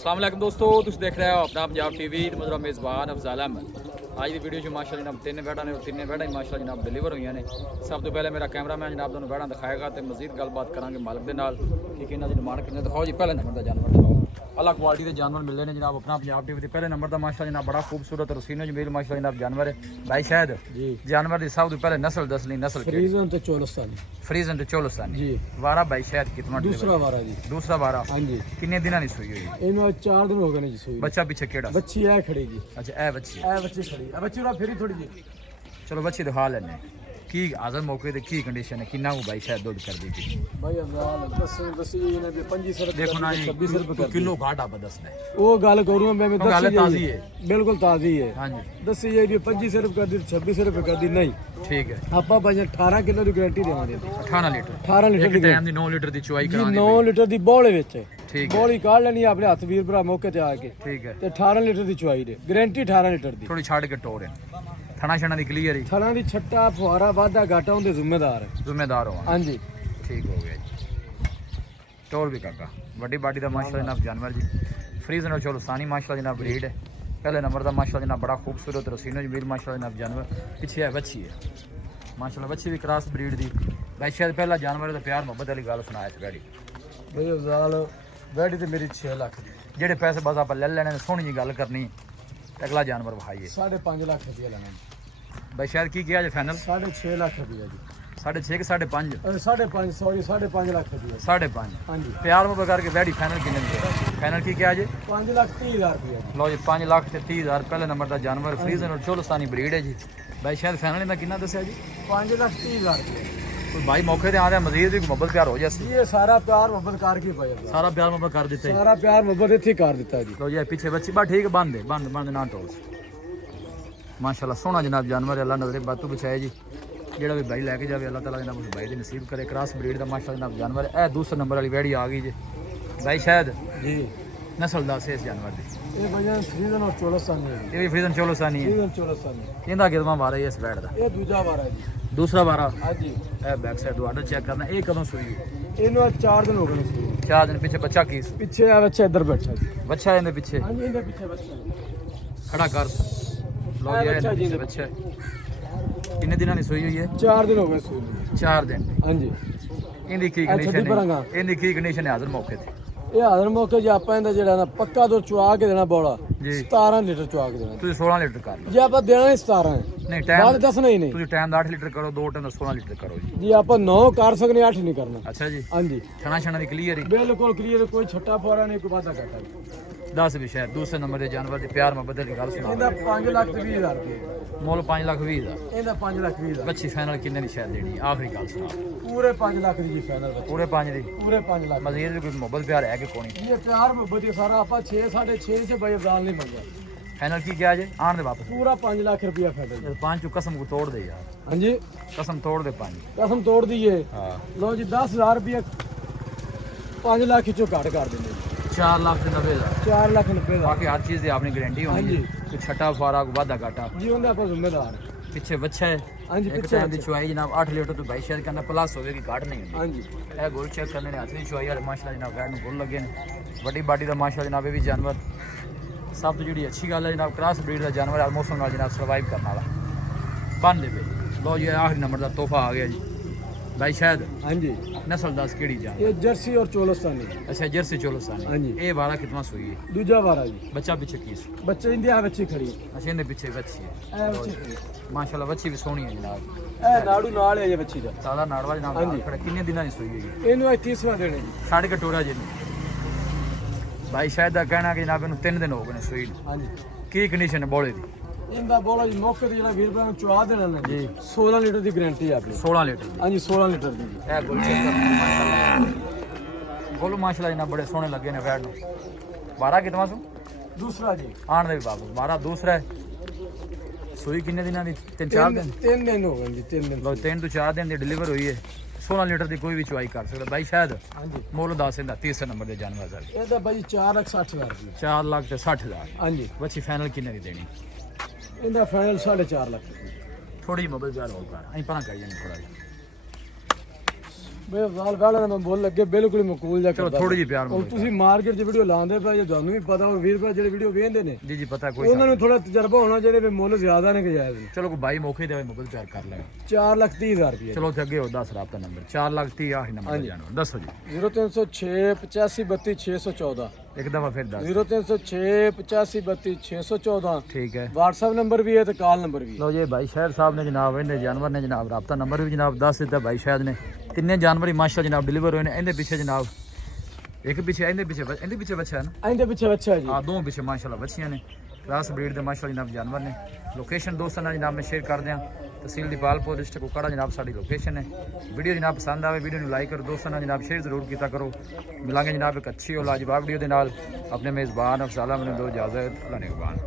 अस्सलाम वालेकुम दोस्तों, तुम देख रहे हो अपना पंजाब टीवी मेरा मेज़बान अफजाल अहमद। आज की वीडियो जो माशाल्लाह जनाब तीन बैठा ने और तीन बैठा ही माशाल्लाह जनाब डिलीवर हुई ने। सब तो पहले मेरा कैमरामैन जनाब तुहानू बैठा दिखाएगा तो मजीद गलबात करांगे मालिक के नाल कि इन्हों की डिमांड कितने। दिखाओ जी पहले नंबर का जानवर दिखाओ। अलग क्वालिटी के जानवर मिलते हैं जनाब अपना पंजाब टीवी पहले नंबर का माशाल्लाह जनाब बड़ा खूबसूरत रसीनो जमील माशाल्लाह जनाब जानवर है। भाई शायद जी जानवर की सब तो पहले नस्ल दसनी नस्ल फ्रीजन तो चोलस्तानी फ्रीजन तो चोलस्तानी जी वारा भाई शायद कितना दूसरा वारा जी दूसरा वारा हाँ जी किन्ने दिनों की सुई हुई इन्हों 4 दिन हो गए ने जी सुई बच्चा पीछे केड़ा बच्ची है खड़ी जी अच्छा ए बच्ची खड़ी है बच्ची उरा फिरी थोड़ी जी चलो बच्ची दिखा लेने की आज़र मौके ते की कंडीशन है किन्ना को भाई शायद दूध कर दी थी भाई अफजाल दस ने भी 25 रुपए देखो ना 26 रुपए किलो घाटा बदसना है वो गल करूं मैं गल ताज़ी है बिल्कुल ताज़ी है हां जी दसी है जी 25 रुपए कर दी 26 रुपए कर दी नहीं ठीक है आपा भाई 18 किलो की गारंटी देवांगे 18 लीटर 18 लीटर एक टाइम दी 9 लीटर दी चुआई जी करांगे 9 लीटर दी बोले विच ठीक है बोली काढ़ लेनी अपने हाथ वीर भरा मौके ते आके ठीक है ते 18 लीटर दी चुआई दे गारंटी 18 लीटर दी थोड़ी छाड़ के टोर है थना छना दी क्लियर ही थना दी छट्टा फुहारा वादा घाटा उनके जिम्मेदार है जिम्मेदार हो हां जी ठीक हो गया जी टोर भी काका बड़ी बाडी दा माशाल्लाह जनाब जानवर जी फ्रीजन और चोलस्तानी माशाल्लाह जनाब ब्रीड है। पहले नंबर दा माशाल्लाह जनाब बड़ा खूबसूरत रसीनो जमील माशाल्लाह जनाब जानवर पीछे है बच्ची है माशाल्लाह बच्ची भी क्रॉस ब्रीड दी भाई शायद पहला जानवर दा प्यार मोहब्बत वाली गल सुनाया इस बैडी भाई अफजाल बैठी ते मेरी 6 लाख दी जेडे पैसे बस आप ले लेने सोहनी जी गल करनी अगला जानवर भाई 5.5 लाख रुपया लेना भाई शायद की किया जे फाइनल 6.5 लाख रुपया जी 6.5 के 5.5 5.5 सॉरी 5.5 लाख रुपया 5.5 हाँ जी प्यार मोहब्बत करके बैडी फाइनल कितने दी फाइनल की किया जे 5,30,000 रुपया लो जी 5,30,000 पहले नंबर का जानवर फ्रीजन और चोलस्तानी ब्रीड है जी भाई शायद फाइनल इनका कितना दसिया जी 5,30,000 रुपया कोई भाई मौके ते आंदे मजीद भी मोहब्बत प्यार हो जाए ये सारा प्यार मोहब्बत कर के पाया सारा प्यार मोहब्बत कर देते सारा प्यार मोहब्बत इत्थे कर दिता जी लो जी पीछे बच्ची बा ठीक बंद है बंद ना टोल माशाल्लाह सोहना जनाब जानवर है अल्लाह नजरे बातू बचाए जी जेड़ा भी भाई लैके जाए अल्लाह ताला जनाब उस भाई दे नसीब करे क्रॉस ब्रीड दा माशाल्लाह जनाब जानवर है दूसरे नंबर वाली बैड़ी आ गई जी भाई शायद जी नस्ल दा से इस जानवर दी ये भैया फ्रीजन और चोलस्तानी है ये भी फ्रीजन चोलस्तानी है फ्रीजन चोलस्तानी इंदा गिरवा मारा है इस बैड दा ये दूजा वारा है जी दूसरा बारा हां जी ए बैक साइड ऑर्डर चेक करना एक कदम सुई इन्हों 4 दिन हो गए सुई 4 दिन पीछे बच्चा की पीछे आ बच्चा इधर बैठा जी बच्चा है इनके पीछे हां जी इनके पीछे बच्चा खड़ा कर लो जी ये बच्चा कितने दिनों की सुई हुई है 4 दिन हो गए सुई 4 दिन हां जी इनकी की कंडीशन है इनकी की कंडीशन है हाजिर मौके ते ਇਹ ਹਾਜ਼ਰ ਮੌਕੇ ਜੇ ਆਪਾਂ ਇਹਦਾ ਜਿਹੜਾ ਨਾ ਪੱਕਾ ਤੋਂ ਚੁਆ ਕੇ ਦੇਣਾ ਬੋਲਾ ਜੀ 17 ਲੀਟਰ ਚੁਆ ਕੇ ਦੇਣਾ ਤੁਸੀਂ 16 ਲੀਟਰ ਕਰ ਲਓ ਜੇ ਆਪਾਂ ਦੇਣਾ ਹੀ 17 ਹੈ ਨਹੀਂ ਟਾਈਮ ਬਾਅਦ ਦੱਸਣਾ ਹੀ ਨਹੀਂ ਤੁਸੀਂ ਟਾਈਮ ਦਾ 8 ਲੀਟਰ ਕਰੋ ਦੋ ਟਾਈਮ ਦਾ 16 ਲੀਟਰ ਕਰੋ ਜੀ ਜੀ ਆਪਾਂ 9 ਕਰ ਸਕਦੇ 8 ਨਹੀਂ ਕਰਨਾ ਅੱਛਾ ਜੀ ਹਾਂਜੀ ਛਣਾ ਛਣਾ ਦੀ ਕਲੀਅਰ ਹੀ ਬਿਲਕੁਲ ਕਲੀਅਰ ਕੋਈ ਛੱਟਾ ਫੋਰਾ ਨਹੀਂ ਕੋਈ ਵਾਧਾ ਘਾਟਾ 10 ਵੀ ਸ਼ਾਇਦ ਦੂਸਰੇ ਨੰਬਰ ਦੇ ਜਾਨਵਰ ਦੇ ਪਿਆਰ ਮੁਹੱਬਤ ਦੀ ਗੱਲ ਸੁਣਾ ਇਹਦਾ 5,20,000 ਰੁਪਏ ਮੁੱਲ 5,20,000 ਦਾ ਇਹਦਾ 5,20,000 ਬੱਚੀ ਫਾਈਨਲ ਕਿੰਨੇ ਦੀ ਸ਼ਾਇਦ ਦੇਣੀ ਆਖਰੀ ਗੱਲ ਸੁਣਾ ਪੂਰੇ 5 ਲੱਖ ਦੀ ਜੀ ਫਾਈਨਲ ਪੂਰੇ 5 ਦੀ ਪੂਰੇ 5 ਲੱਖ ਮਜ਼ੀਦ ਵੀ ਕੋਈ ਮੁਹੱਬਤ ਪਿਆਰ ਹੈ ਕਿ ਕੋਣੀ ਇਹ ਪਿਆਰ ਮੁਹੱਬਤ ਹੀ ਸਾਰਾ ਆਪਾਂ 6 6.5 ਸੇ ਬਈ ਅਫਜ਼ਾਲ ਨਹੀਂ ਮੰਗਿਆ फाइनल की क्या जे आन दे वापस पूरा 5 लाख रुपया फाइनल पांच कसम को तोड़ दे यार हाँ जी कसम तोड़ दे पांच कसम तोड़ दीजिए हाँ लो जी 10,000 रुपया 5 लाख खिंचो घट कर देंगे 4,90,000 4,90,000 बाकी हर चीज़ की अपनी गारंटी होगी कोई छठा फारा को वादा घाटा जी उनका आप जिम्मेदार है पीछे बच्चा है हाँ जी एक पीछे टाइम की चुआई जनाब 8 लीटर तो भाई शायद कहना प्लस होगी घाट नहीं होगी हाँ जी ए गोल चेक करने ने हाथ नहीं चुआई वाले माशाल्लाह जनाब गाड़ में गोल लगे ने बड़ी बाडी का माशाल्लाह जनाब ये भी जानवर सब तो जी अच्छी गल है जनाब क्रॉस ब्रीड का जानवर हर मौसम नाल जनाब सर्वाइव करने वाला बन ले लो जी आखिरी नंबर का तोहफा आ गया जी भाई शायद हाँ जी नस्ल दस केड़ी जान ये जर्सी और चोलस्तानी अच्छा जर्सी चोलस्तानी हाँ जी ये बारह कितना सुई है दूजा वारा जी बच्चा पीछे किस बच्चे इंडिया बच्ची खड़ी है अच्छा इनके पीछे बच्ची है ए बच्ची खड़ी माशाल्लाह बच्ची भी सोहनी है जनाब ए नाड़ू नाल है ये बच्ची दा सादा नाड़वा जनाब हाँ जी। खड़ा कितने दिन की सुई है इन्हों 30वां देने जी साढ़े कटोरा जी भाई शायद दा कहना कि जनाब इन 3 दिन हो गए सुई हाँ जी की कंडीशन है बोले दी इनका बोला जी मौके ते जेड़ा वीर भरा चुआ देना ना जी 16 लीटर की गारंटी है अपनी 16 लीटर हाँ जी 16 लीटर की जी ए गोल चेक कर माशाल्लाह गोलू माशाल्लाह जनाब बड़े सोहने लगे ने बैठ 12 कितना सु दूसरा जी आन दे बाबू 12 दूसरा है सुई कितने दिन की 3-4 दिन 3 दिन हो गए जी 3 दिन लो 3 to 4 दिन की डिलीवर हुई है 16 लीटर की कोई भी चुआई कर सकता भाई शायद हाँ जी मुल 10 इंदा तीसरे नंबर के जानवर सर ये तो भाई 4,60,000 रुपये 4,60,000 हाँ जी बच्ची फाइनल कितने की देनी इनका फाइनल 4.5 लाख थोड़ी मोबाइल प्यार होगा अं पर करिए थोड़ा ਬਈ ਅਫਜ਼ਾਲ ਵਾਲਾ ਮੈਂ ਬੋਲ ਲੱਗੇ ਬਿਲਕੁਲ ਮਕੂਲ ਜਾ ਚਲੋ ਥੋੜੀ ਜਿਹੀ ਪਿਆਰ ਉਹ ਮੁਹੱਬਤ ਤੁਸੀਂ ਮਾਰਕੀਟ 'ਚ ਵੀਡੀਓ ਲਾਉਂਦੇ ਪਏ ਜੇ ਤੁਹਾਨੂੰ ਵੀ ਪਤਾ ਉਹ ਵੀਰ ਭਰਾ ਜਿਹੜੇ ਵੀਡੀਓ ਵੇਖਦੇ ਨੇ ਜੀ ਪਤਾ ਕੋਈ ਉਹਨਾਂ ਨੂੰ ਥੋੜਾ ਤਜਰਬਾ ਹੋਣਾ ਜਿਹੜੇ ਵੀ ਮੁੱਲ ਜ਼ਿਆਦਾ ਨੇ ਕਿ ਜਾਇਜ਼ ਨੇ। ਚਲੋ ਕੋਈ ਬਾਈ ਮੌਕੇ ਦੇ ਮੁੱਲ ਪਿਆਰ ਕਰ ਲੈਣਾ 4,30,000 ਰੁਪਏ ਚਲੋ ਤੇ ਅੱਗੇ ਹੋ 10 ਰਾਬਤਾ ਨੰਬਰ 4,30,000 ਆਹੀ ਨੰਬਰ ਜਾਨਵਰ ਦੱਸੋ ਜੀ 0306 85 32 614 ਇੱਕ ਦਫਾ ਫਿਰ ਦੱਸ 0306 85 32 614 ਠੀਕ ਹੈ WhatsApp ਨੰਬਰ ਵੀ ਹੈ ਤੇ ਕਾਲ ਨੰਬਰ ਵੀ ਹੈ। ਲਓ ਜੀ ਭਾਈ ਸ਼ਾਹਿਦ ਸਾਹਿਬ ਨੇ ਜਨਾਬ ਇਹਨੇ ਜਾਨਵਰ ਨੇ ਜਨਾਬ ਰਾਬਤਾ ਨੰਬਰ ਵੀ ਜਨਾਬ ਦੱਸ ਦਿੱਤਾ ਭਾਈ ਸ਼ਾਹਿਦ ਨੇ ਤਿੰਨੇ ਜਾਨਵਰ ਹੀ ਮਾਸ਼ਾ ਜਨਾਬ ਡਿਲੀਵਰ ਹੋਏ ਨੇ ਇਹਦੇ ਪਿੱਛੇ ਜਨਾਬ ਇੱਕ ਪਿੱਛੇ ਇਹਦੇ ਪਿੱਛੇ ਬੱਚਾ ਹੈ ਨਾ ਇਹਦੇ ਪਿੱਛੇ ਬੱਚਾ ਜੀ ਹਾਂ ਦੋ ਪਿੱਛੇ ਮਾਸ਼ਾਅੱਲਾ ਬੱਚੀਆਂ ਨੇ ਕਲਾਸ ਬਰੀਡ ਦੇ ਮਾਸ਼ਾਅੱਲਾ ਜਨਾਬ ਜਾਨਵਰ ਨੇ ਲੋਕੇਸ਼ਨ ਦੋਸਤਾਂ ਨਾਲ ਜਨਾਬ ਮੈਂ ਸ਼ੇਅਰ ਕਰ ਦਿਆਂ ਤਹਿਸੀਲ ਦੀਪਾਲਪੁਰ ਡਿਸਟ੍ਰਿਕਟ ਕੋਕੜਾ ਜਨਾਬ ਸਾਡੀ ਲੋਕੇਸ਼ਨ ਹੈ ਵੀਡੀਓ ਜਨਾਬ ਪਸੰਦ ਆਵੇ ਵੀਡੀਓ ਨੂੰ ਲਾਈਕ ਕਰੋ ਦੋਸਤਾਂ ਨਾਲ ਜਨਾਬ ਸ਼ੇਅਰ ਜ਼ਰੂਰ ਕੀਤਾ ਕਰੋ ਮਿਲਾਂਗੇ ਜਨਾਬ ਇੱਕ ਅੱਛੀ ਔਰ ਲਾਜਵਾਬ ਵੀਡੀਓ ਦੇ ਨਾਲ ਆਪਣੇ ਮੇਜ਼ਬਾਨ ਅਫਜ਼ਾਲ ਅਹਿਮਦ ਨੂੰ ਦਿਓ ਇਜਾਜ਼ਤ ਅੱਲਾ ਨਿਗਹਬਾਨ।